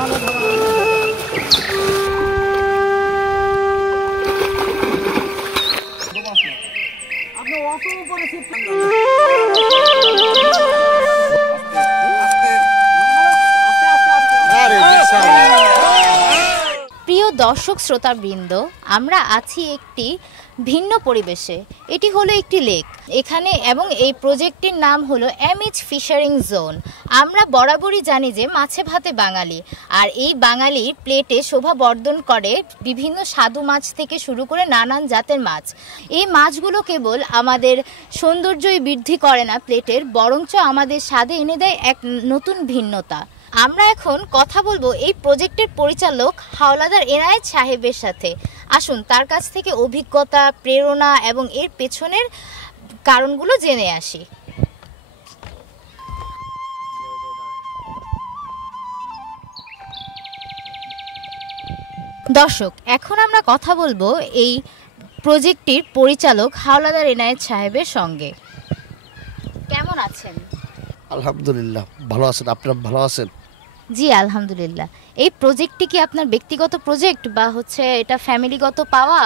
প্রিয় দর্শক শ্রোতাবৃন্দ, আমরা আছি একটি ভিন্ন পরিবেশে। এটি হলো একটি লেক এখানে, এবং এই প্রজেক্টটির নাম হলো এমএইচ ফিশারিং জোন। আমরা বরাবরই জানি যে মাছে ভাতে বাঙালি, আর এই বাঙালির প্লেটে শোভা বর্ধন করে বিভিন্ন স্বাদু মাছ থেকে শুরু করে নানান জাতের মাছ। এই মাছগুলো কেবল আমাদের সৌন্দর্যই বৃদ্ধি করে না প্লেটের, বরঞ্চ আমাদের স্বাদে এনে দেয় এক নতুন ভিন্নতা। আমরা এখন কথা বলবো এই প্রজেক্টের পরিচালক হাওলাদার এনায়েত সাহেবের সাথে। আসুন তার কাছ থেকে অভিজ্ঞতা, প্রেরণা এবং এর পেছনের কারণগুলো জেনে আসি। দর্শক, এখন আমরা কথা বলবো এই প্রজেক্টটির পরিচালক হাওলাদার এনায়েত সাহেবের সঙ্গে। কেমন আছেন? আলহামদুলিল্লাহ, ভালো আছেন? আপনারা ভালো আছেন? জি আলহামদুলিল্লাহ। এই প্রজেক্টটি কি আপনার ব্যক্তিগত প্রজেক্ট, বা হচ্ছে এটা ফ্যামিলিগত পাওয়া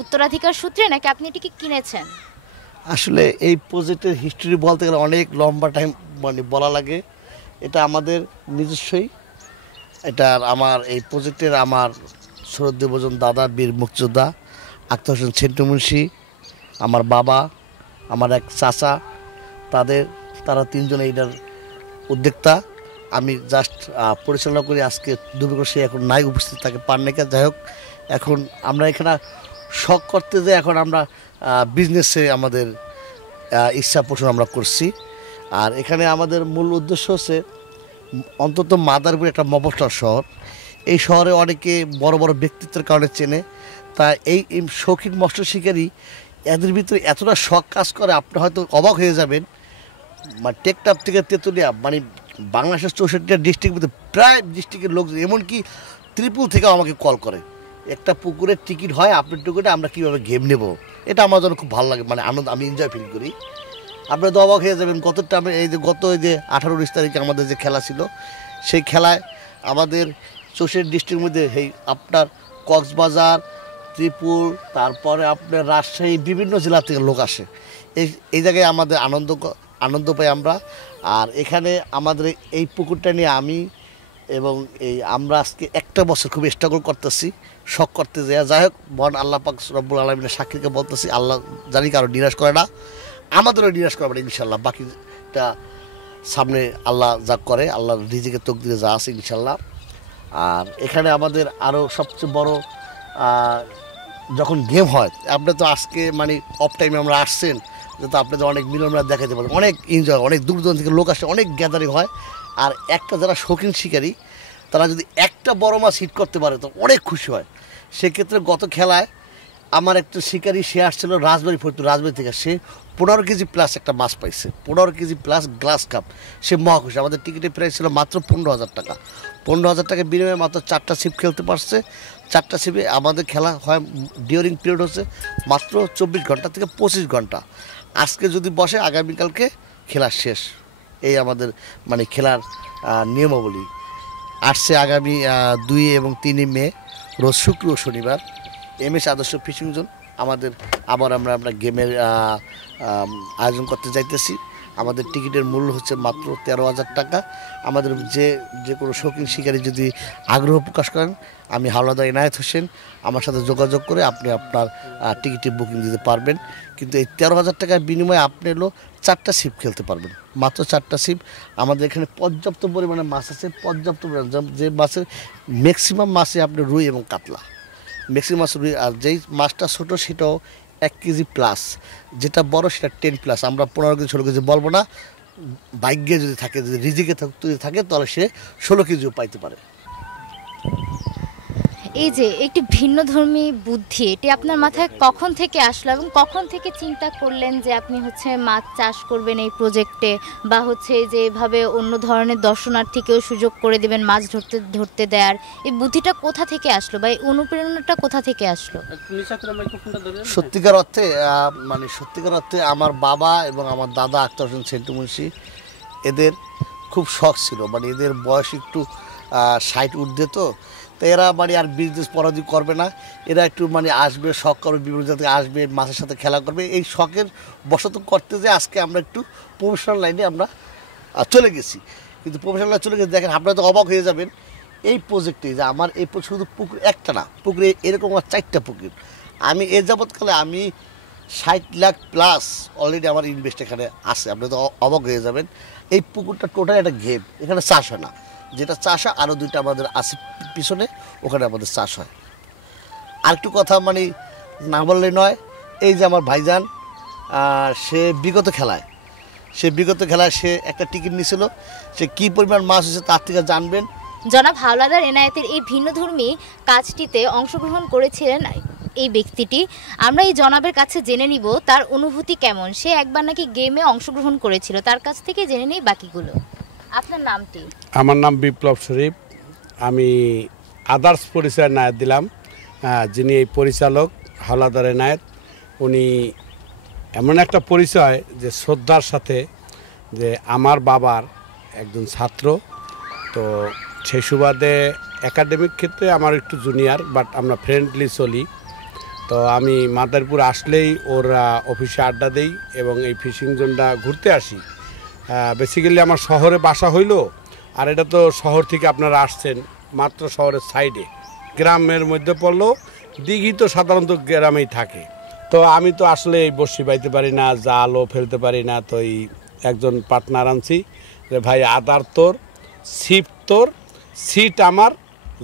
উত্তরাধিকার সূত্রে, নাকি আপনি এটিকে কিনেছেন? আসলে এই প্রজেক্টের হিস্ট্রি বলতে গেলে অনেক লম্বা টাইম বলা লাগে। এটা আমাদের নিজস্বই। এটা আমার এই প্রজেক্টের আমার শ্রদ্ধেয়ভাজন দাদা বীর মুক্তিযোদ্ধা আখতার হোসেন সেন্টু মুন্সি, আমার বাবা, আমার এক চাচা, তারা তিনজন এইটার উদ্যোক্তা। আমি জাস্ট পরিচালনা করি। আজকে দুর্ভাগ্য সে এখন নাই উপস্থিত, তাকে পান নাকি। যাই হোক, এখন আমরা এখানে শখ করতে যাই, এখন আমরা বিজনেসে আমাদের ইচ্ছা পোষণ আমরা করছি। আর এখানে আমাদের মূল উদ্দেশ্য হচ্ছে অন্তত মাদারীপুর একটা মফস্বল শহর। এই শহরে অনেকে বড় বড় ব্যক্তিত্বের কারণে চেনে। তা এই শৌখিন মৎস্য শিকারী এদের ভিতরে এতটা শখ কাজ করে, আপনি হয়তো অবাক হয়ে যাবেন। মানে টেকটাপ থেকে তেঁতুলিয়া, মানে বাংলাদেশের 64টা ডিস্ট্রিক্টের মধ্যে প্রায় ডিস্ট্রিক্টের লোক, এমনকি ত্রিপুল থেকেও আমাকে কল করে। একটা পুকুরের টিকিট হয়, আপনার টিকিটে আমরা কীভাবে গেম নেব, এটা আমার জন্য খুব ভালো লাগে, মানে আনন্দ, আমি এনজয় ফিল করি। আপনারা তো অবাক হয়ে যাবেন কতটা। আমি এই যে গত 18-19 তারিখে আমাদের যে খেলা ছিল, সেই খেলায় আমাদের 64 ডিস্ট্রিক্টের মধ্যে আপনার কক্সবাজার, ত্রিপুর, তারপরে আপনার রাজশাহী, বিভিন্ন জেলা থেকে লোক আসে। এই জায়গায় আমাদের আনন্দ পাই আমরা। আর এখানে আমাদের এই পুকুরটা নিয়ে আমি এবং আমরা আজকে একটা বছর খুব স্ট্রাগল করতেছি, শখ করতে যাই হোক, বন আল্লাহ পাক রব্বুল আলামিনের সাক্ষীকে বলতেছি, আল্লাহ জানি কারো নিরাশ করে না, আমাদেরও নিরাশ করবে না ইনশাল্লাহ। বাকিটা সামনে আল্লাহ যা করে, আল্লাহ রিজিকের তকদিরে যা আছে ইনশাল্লাহ। আর এখানে আমাদের আরও সবচেয়ে বড় যখন গেম হয়, আপনি তো আজকে মানে অফ টাইমে আমরা আসছেন, যাতে আপনাদের অনেক মিলনরা দেখাতে পারেন, অনেক এনজয়, অনেক দূর দূরান্ত থেকে লোক আসে, অনেক গ্যাদারিং হয়। আর একটা যারা শৌখিন শিকারী, তারা যদি একটা বড় মাছ হিট করতে পারে তো অনেক খুশি হয়। সেক্ষেত্রে গত খেলায় আমার একটা শিকারী, সে আসছিল রাজবাড়ি থেকে, সে 15 কেজি প্লাস একটা মাছ পাইছে, 15 কেজি প্লাস গ্লাস কাপ। সে মহাখুশি। আমাদের টিকিটের প্রাইস ছিল মাত্র 15,000 টাকা। 15,000 টাকার বিনিময়ে মাত্র 4টা ছিপ খেলতে পারছে। 4টা ছিপে আমাদের খেলা হয়, ডিউরিং পিরিয়ড হচ্ছে মাত্র 24 ঘন্টা থেকে 25 ঘন্টা। আজকে যদি বসে, আগামীকালকে খেলা শেষ। এই আমাদের মানে খেলার নিয়মাবলী। আসছে আগামী 2 এবং 3 মে, রোজ শুক্র ও শনিবার, এমএস আদর্শ ফিশিং জোন আমাদের আবার আমরা গেমের আয়োজন করতে যাইতেছি। আমাদের টিকিটের মূল্য হচ্ছে মাত্র 13,000 টাকা। আমাদের যে কোনো শৌখিন শিকারী যদি আগ্রহ প্রকাশ করেন, আমি হাওলাদার এনায়েত হোসেন, আমার সাথে যোগাযোগ করে আপনি আপনার টিকিটের বুকিং দিতে পারবেন। কিন্তু এই 13,000 টাকার বিনিময়ে আপনি 4টা ছিপ খেলতে পারবেন, মাত্র 4টা ছিপ। আমাদের এখানে পর্যাপ্ত পরিমাণে মাছ আছে, পর্যাপ্ত পরিমাণে, যে মাছের ম্যাক্সিমাম মাছে আপনি রুই এবং কাতলা, ম্যাক্সিমাম মাছ রুই। আর যেই মাছটা ছোটো সেটাও 1 কেজি প্লাস, যেটা বড় সেটা 10 প্লাস। আমরা 15 কেজি 16 কেজি বলবো না, ভাগ্যে যদি থাকে, যদি রিজিকে থাকে, তাহলে সে 16 কেজিও পাইতে পারে। এই যে একটি ভিন্নধর্মী বুদ্ধি, এটি আপনার মাথায় কখন থেকে আসলো, এবং কখন থেকে চিন্তা করলেন যে আপনি হচ্ছে মাছ চাষ করবেন এই প্রজেক্টে, বা হচ্ছে যে এভাবে অন্য ধরনের দর্শনার্থীকেও সুযোগ করে দেবেন মাছ ধরতে দেওয়ার, এই বুদ্ধিটা কোথা থেকে আসলো, বা এই অনুপ্রেরণাটা কোথা থেকে আসলো? সত্যিকার অর্থে আমার বাবা এবং আমার দাদা আখতার হোসেন সেন্টু মুন্সি, এদের খুব শখ ছিল। মানে এদের বয়স একটু 60 ঊর্ধ্বে, তো এরা মানে আর বিজনেস পরাধি করবে না, এরা একটু মানে আসবে, শখ করবে, বিভিন্ন জায়গায় আসবে, মাছের সাথে খেলা করবে। এই শখের বশত করতে যে আজকে আমরা একটু প্রফেশনাল লাইনে আমরা চলে গেছি। কিন্তু প্রফেশনাল লাইনে চলে গেছি, দেখেন আপনারা তো অবাক হয়ে যাবেন এই প্রজেক্টে যে আমার এই শুধু পুকুর একটা না, পুকুরে এরকম আমার 4টা পুকুর। আমি এ যাবৎকালে আমি 60 লাখ প্লাস অলরেডি আমার ইনভেস্ট এখানে আছে, আপনি তো অবাক হয়ে যাবেন। এই পুকুরটা টোটাল একটা গেম, এখানে চাষ হয় না, যেটা চাষ হয় আরও 2টা আমাদের আছে পিছনে, ওখানে আমাদের চাষ হয়। আরেকটু কথা মানে না বললে নয়, এই যে আমার ভাইজান সে বিগত খেলায় সে একটা টিকিট নিয়েছিল, সে কী পরিমাণ মাছ হয়েছে তার থেকে জানবেন। জনাব হাওলাদার এনায়েতের এই ভিন্নধর্মী কাজটিতে অংশগ্রহণ করেছিলেন এই ব্যক্তিটি। আমরা এই জনাবের কাছে জেনে নিব তার অনুভূতি কেমন। সে একবার নাকি গেমে অংশগ্রহণ করেছিল, তার কাছ থেকে জেনে নেই বাকিগুলো। আপনার নামটি? আমার নাম বিপ্লব শরীফ। আমি আদার্স পরিচয় নায়ক দিলাম। যিনি এই পরিচালক হাওলাদার এনায়েত, উনি এমন একটা পরিচয় যে শ্রদ্ধার সাথে, যে আমার বাবার একজন ছাত্র, তো সেই সুবাদে একাডেমিক ক্ষেত্রে আমার একটু জুনিয়র, বাট আমরা ফ্রেন্ডলি চলি। তো আমি মাদারীপুর আসলেই ওর অফিসে আড্ডা দেই এবং এই ফিশিং জোনটা ঘুরতে আসি। বেসিক্যালি আমার শহরে বাসা হইল, আর এটা তো শহর থেকে আপনারা আসছেন মাত্র শহরের সাইডে, গ্রামের মধ্যে পড়লেও দিঘি তো সাধারণত গ্রামেই থাকে। তো আমি তো আসলে এই বড়শি বাইতে পারি না, জালও ফেলতে পারি না। তো এই একজন পার্টনার আনছি যে ভাই আদার তোর, ছিপ তোর, সিট আমার,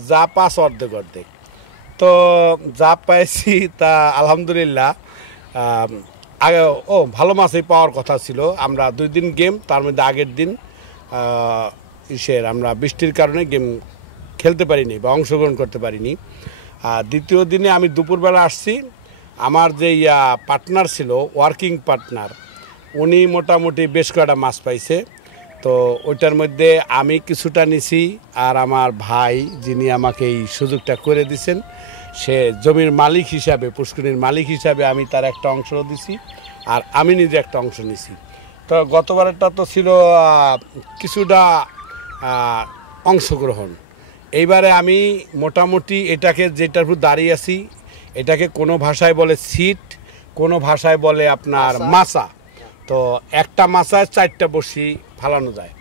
যা পাস অর্ধেক অর্ধেক। তো যা পাইছি তা আলহামদুলিল্লাহ আগে ভালো মাছই পাওয়ার কথা ছিল। আমরা 2 দিন গেম, তার মধ্যে আগের দিন আমরা বৃষ্টির কারণে গেম খেলতে পারিনি বা অংশগ্রহণ করতে পারিনি। দ্বিতীয় দিনে আমি দুপুরবেলা আসছি, আমার যে পার্টনার ছিল, ওয়ার্কিং পার্টনার, উনি মোটামুটি বেশ কয়েকটা মাছ পাইছে। তো ওইটার মধ্যে আমি কিছুটা নিছি, আর আমার ভাই যিনি আমাকে এই সুযোগটা করে দিছেন, সে জমির মালিক হিসাবে, পুষ্করিণীর মালিক হিসাবে আমি তার একটা অংশ দিছি, আর আমি নিজে একটা অংশ নিছি। তো গতবারেরটা তো ছিল কিছুটা অংশগ্রহণ। এইবারে আমি মোটামুটি এটাকে, যেটার উপর দাঁড়িয়ে আছি, এটাকে কোনো ভাষায় বলে সিট, কোনো ভাষায় বলে আপনার মাছা। তো একটা মাছায় 4টা বড়শি ফালানো যায়।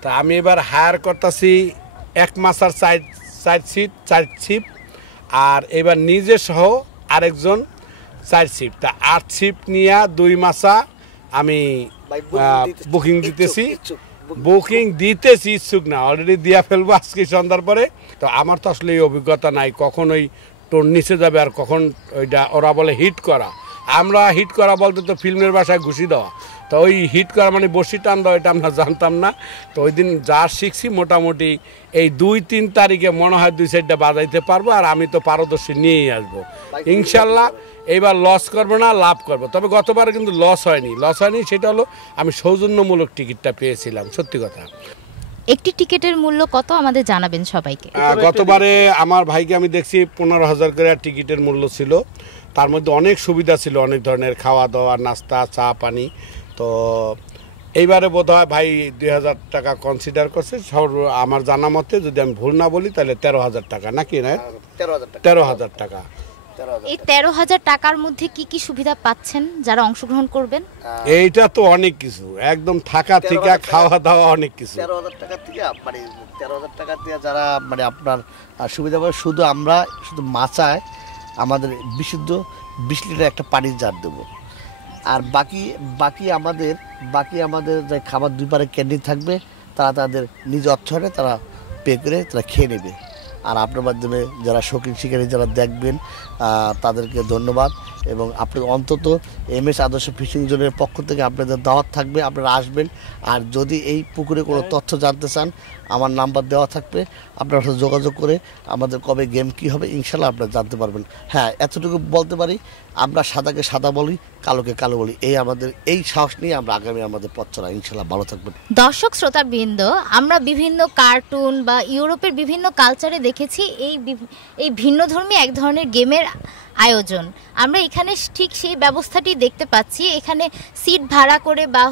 তা আমি এবার হায়ার করতেছি 1 মাছার 4 সিট, 4 ছিপ, আর এবার নিজে সহ আরেকজন 4 ছিপ। তা 8 ছিপ নিয়ে 2 মাছা আমি বুকিং দিতেছি। ইচ্ছুক না, অলরেডি দিয়া ফেলবো আজকে সন্ধ্যার পরে। তো আমার তো আসলে এই অভিজ্ঞতা নাই, কখন ওই টোন নিচে যাবে আর কখন ওইটা, ওরা বলে হিট করা। আমরা হিট করা বলতে তো ফিল্মের বাসায় ঘুষি দেওয়া, তো ওই হিট করা মানে বসি টান দেওয়া, এটা আমরা জানতাম না। তো ওই দিন যা শিখছি মোটামুটি এই 2-3 তারিখে মনে হয় 2-4টা বাজাইতে পারবো, আর আমি তো পারদর্শী নিয়েই আসবো ইনশাল্লাহ। এইবার লস করবো না, লাভ করবো। তবে গতবার কিন্তু লস হয়নি, সেটা হলো আমি সৌজন্যমূলক টিকিটটা পেয়েছিলাম, সত্যি কথা। একটি টিকিটের মূল্য কত আমাদের জানাবেন সবাইকে। গতবারে আমার ভাইকে আমি দেখছি 15,000 করে টিকিটের মূল্য ছিল। তার মধ্যে অনেক সুবিধা ছিল, অনেক ধরনের খাওয়া দাওয়া, নাস্তা, চা পানি। তো এইবারে বোধহয় ভাই 2,000 টাকা কনসিডার করছে আমার জানা মতে, যদি আমি ভুল না বলি তাহলে 13,000 টাকা, নাকি না? 13,000 টাকা। এই 13,000 টাকার মধ্যে কি কি সুবিধা পাচ্ছেন যারা অংশগ্রহণ করবেন? এইটা তো অনেক কিছু, একদম থাকা থেকে খাওয়া দাওয়া অনেক কিছু। 13,000 টাকা থেকে মানে 13,000 টাকা দিয়ে যারা মানে আপনার সুবিধা পাবে, শুধু আমরা শুধু মাচায় আমাদের বিশুদ্ধ 20 লিটার একটা পানির জার দেবো, আর বাকি আমাদের যে খাবার 2 পারে ক্যান্টিন থাকবে, তারা তাদের নিজ অর্থনে তারা পে করে তারা খেয়ে নেবে। আর আপনার মাধ্যমে যারা শৌখিন শিকারী যারা দেখবেন তাদেরকে ধন্যবাদ। এবং আপনি অন্তত MS আদর্শ ফিশিং জোনের পক্ষ থেকে আপনাদের দাওয়াত থাকবে, আপনারা আসবেন। আর যদি এই পুকুরে কোনো তথ্য জানতে চান, আমার নাম্বার দেওয়া থাকবে, আপনার সাথে যোগাযোগ করে আমাদের কবে গেম কী হবে ইনশাল্লাহ আপনারা জানতে পারবেন। হ্যাঁ, এতটুকু বলতে পারি, আমরা সাদাকে সাদা বলি, কালোকে কালো বলি, এই সাহস নিয়ে আমরা আগামী আমাদের পথ চলা। ইনশাল্লাহ ভালো থাকবেন। দর্শক শ্রোতাবৃন্দ, আমরা বিভিন্ন কার্টুন বা ইউরোপের বিভিন্ন কালচারে দেখেছি এই ভিন্নধর্মী এক ধরনের গেমের আয়োজন। আমরা এখানে ঠিক সেই ব্যবস্থাটি দেখতে পাচ্ছি। এখানে সিট ভাড়া করে বা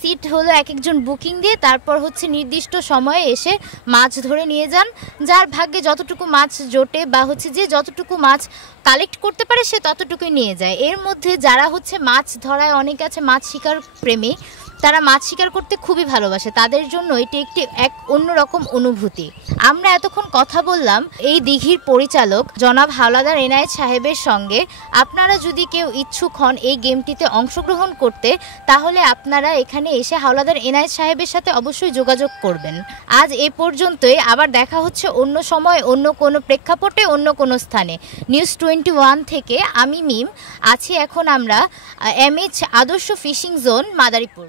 সিট হলো এক একজন বুকিং দিয়ে, তারপর নির্দিষ্ট সময়ে এসে মাছ ধরে নিয়ে যান। যার ভাগ্যে যতটুকু মাছ জোটে বা যে যতটুকু মাছ কালেক্ট করতে পারে সে ততটুকুই নিয়ে যায়। এর মধ্যে যারা মাছ ধরায়, অনেকে আছে মাছ শিকার প্রেমী, তারা মাছ শিকার করতে খুবই ভালোবাসে, তাদের জন্য এটি এক অন্যরকম অনুভূতি। আমরা এতক্ষণ কথা বললাম এই দিঘির পরিচালক জনাব হাওলাদার এনায়েত সাহেবের সঙ্গে। আপনারা যদি কেউ ইচ্ছুক হন এই গেমটিতে অংশগ্রহণ করতে, তাহলে আপনারা এখানে এসে হাওলাদার এনায়েত সাহেবের সাথে অবশ্যই যোগাযোগ করবেন। আজ এ পর্যন্তই, আবার দেখা হচ্ছে অন্য সময়, অন্য কোনো প্রেক্ষাপটে, অন্য কোনো স্থানে। নিউজ 21 থেকে আমি মিম আছি। এখন আমরা MH আদর্শ ফিশিং জোন মাদারীপুর।